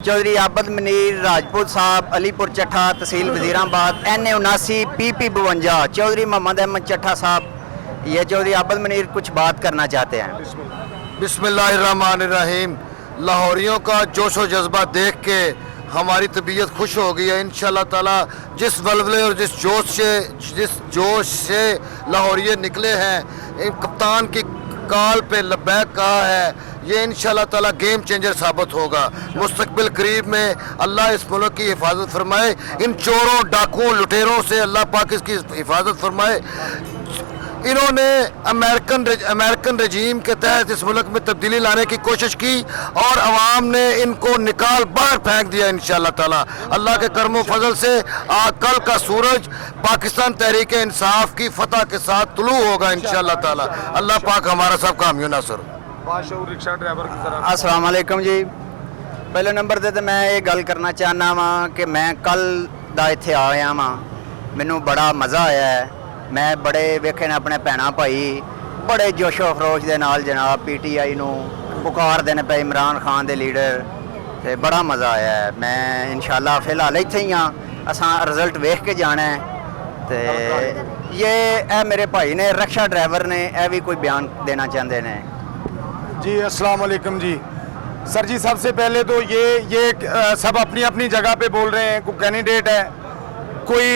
चौधरी आबद मनीर राजपूत साहब अलीपुर चट्ठा तहसील Wazirabad NA79 PP 52 Chaudhary Mohammad Ahmad Chatha साहब ये चौधरी आबद मनीर कुछ बात करना चाहते हैं। बिस्मिल्लाहिर्रहमानिर्रहीम। लाहौरियों का जोश व जज्बा देख के हमारी तबीयत खुश हो गई है। इंशाल्लाह ताला जिस वल्वले और जिस जोश से लाहौरिये निकले हैं, कप्तान की काल पे लब्बैक कहा है, ये इंशाल्लाह ताला गेम चेंजर साबित होगा। मुस्तकबिल करीब में अल्लाह इस मुल्क की हिफाजत फरमाए, इन चोरों डाकुओं लुटेरों से अल्लाह पाक इसकी हिफाजत फरमाए। इन्होंने अमेरिकन रजीम के तहत इस मुल्क में तब्दीली लाने की कोशिश की और अवाम ने इनको निकाल बाहर फेंक दिया। इंशाल्लाह ताला अल्लाह के करम फजल से कल का सूरज पाकिस्तान तहरीक इंसाफ की फतह के साथ तुलू होगा इंशाल्लाह ताला। अल्लाह पाक हमारा सब काम यूं नासर। रिक्शा ड्राइवर की तरह अस्सलाम वालेकुम जी। पहले नंबर ते मैं ये गल करना चाहना वा कि मैं कल दा इत्थे आया वा, मैनू बड़ा मज़ा आया है। मैं बड़े वेखे ने अपने भैणा भाई बड़े जोशो खरोश के नाल जनाब PTI नू पुकारदे ने पे इमरान खान दे लीडर, ते बड़ा मज़ा आया है। मैं इंशाल्लाह फिलहाल इत्थे ही हाँ, असां रिजल्ट वेख के जाना है। ते ये मेरे भाई ने रिक्शा ड्राइवर ने भी कोई बयान देना चाहते हैं जी। अस्सलाम वालेकुम जी। सर जी सबसे पहले तो ये सब अपनी अपनी जगह पे बोल रहे हैं, कोई कैंडिडेट है कोई,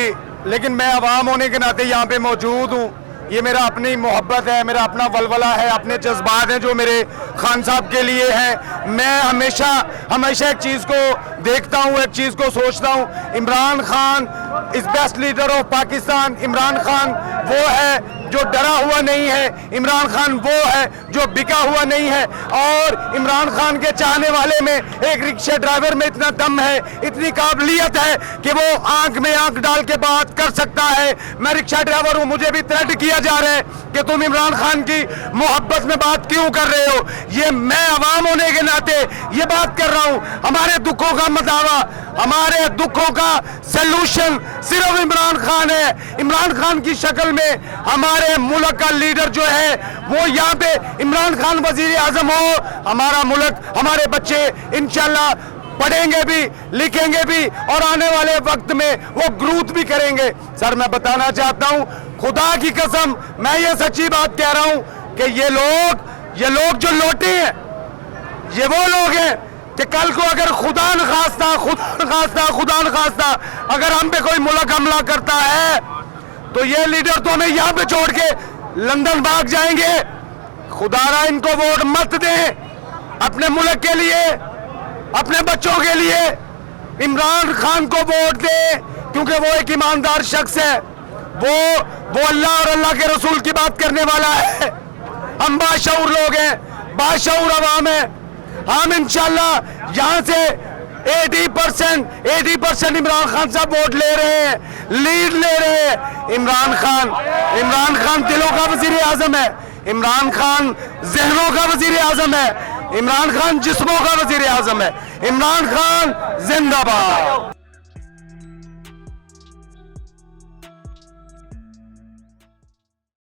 लेकिन मैं अवाम होने के नाते यहाँ पे मौजूद हूँ। ये मेरा अपनी मोहब्बत है, मेरा अपना वलवला है, अपने जज्बात हैं जो मेरे खान साहब के लिए हैं। मैं हमेशा एक चीज़ को देखता हूँ, एक चीज़ को सोचता हूँ, Imran Khan is best leader of Pakistan. Imran Khan वो है जो डरा हुआ नहीं है, इमरान खान वो है जो बिका हुआ नहीं है। और इमरान खान के चाहने वाले में एक रिक्शा ड्राइवर में इतना दम है, इतनी काबिलियत है कि वो आंख में आंख डाल के बात कर सकता है। मैं रिक्शा ड्राइवर हूँ, मुझे भी थ्रेट किया जा रहा है कि तुम इमरान खान की मोहब्बत में बात क्यों कर रहे हो। ये मैं अवाम होने के नाते ये बात कर रहा हूँ। हमारे दुखों का मदावा, हमारे दुखों का सलूशन सिर्फ इमरान खान है। इमरान खान की शक्ल में हमारे मुल्क का लीडर जो है वो यहाँ पे इमरान खान वजीर आजम हो, हमारा मुल्क, हमारे बच्चे इंशाल्लाह पढ़ेंगे भी, लिखेंगे भी और आने वाले वक्त में वो ग्रोथ भी करेंगे। सर मैं बताना चाहता हूँ, खुदा की कसम मैं ये सच्ची बात कह रहा हूँ कि ये लोग जो लौटे हैं, ये वो लोग हैं कि कल को अगर खुदा न खास्ता अगर हम पे कोई मुल्क हमला करता है तो ये लीडर तो हमें यहाँ पे छोड़ के लंदन भाग जाएंगे। खुदारा इनको वोट मत दें, अपने मुल्क के लिए, अपने बच्चों के लिए इमरान खान को वोट दें, क्योंकि वो एक ईमानदार शख्स है। वो अल्लाह और अल्लाह के रसूल की बात करने वाला है। हम बाशऊर लोग हैं, बाशऊर अवाम है। हम इंशाल्लाह यहाँ से 80% इमरान खान साहब वोट ले रहे हैं, लीड ले रहे हैं। इमरान खान दिलों का वजीर आजम है, इमरान खान जहनों का वजीर आजम है, इमरान खान जिस्मों का वजीर आजम है। इमरान खान जिंदाबाद।